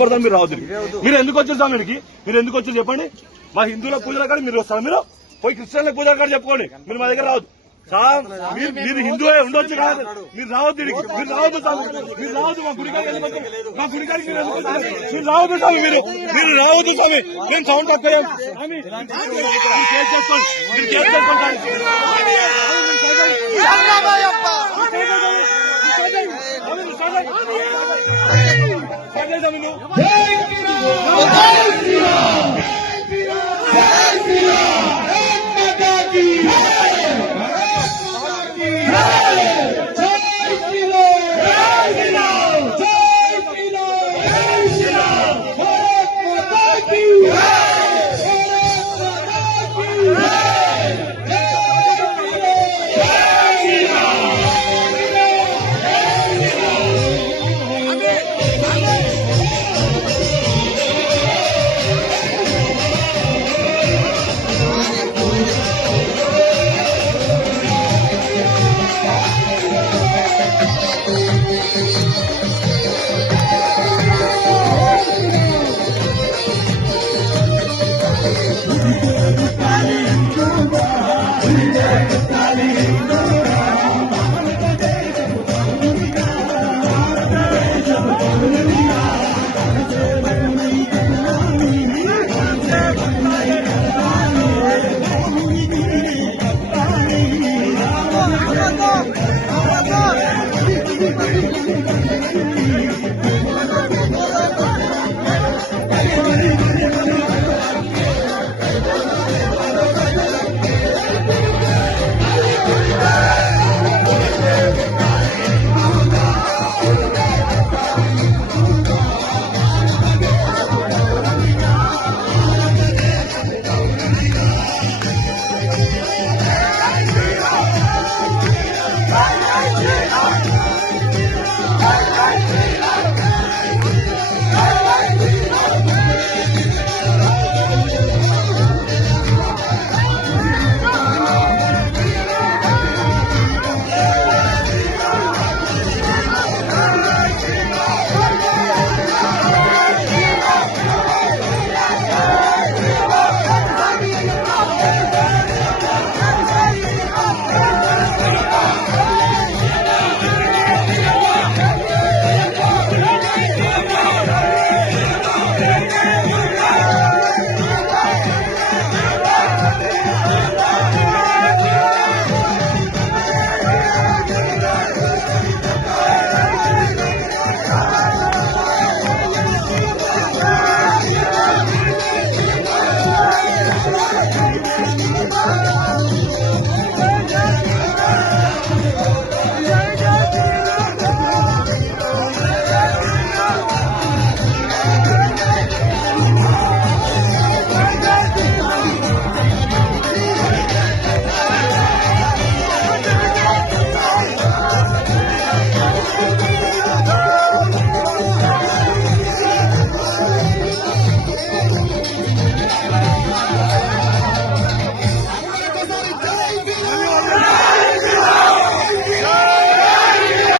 పడతాను మీరు రావద్దు. మీరు ఎందుకు వచ్చారు స్వామికి? మీరు ఎందుకు వచ్చారు చెప్పండి. మా హిందువుల పూజల కాడ మీరు వస్తారు, మీరు పోయి క్రిస్టియన్ల పూజల కాడ చెప్పుకోండి. మీరు మా దగ్గర రావద్దు. మీరు హిందువే ఉండొచ్చు కాదు, మీరు రావద్దు. మీరు రావద్దు స్వామి, మీరు రావద్దు. మా గుడికాడికి మా గుడికాడికి మీరు రావద్దు స్వామి, మీరు రావద్దు స్వామి. మేము సౌండ్ తక్కువ స్వామి, కేసు చేసుకోండి, మీరు కేసు చేసుకోండి.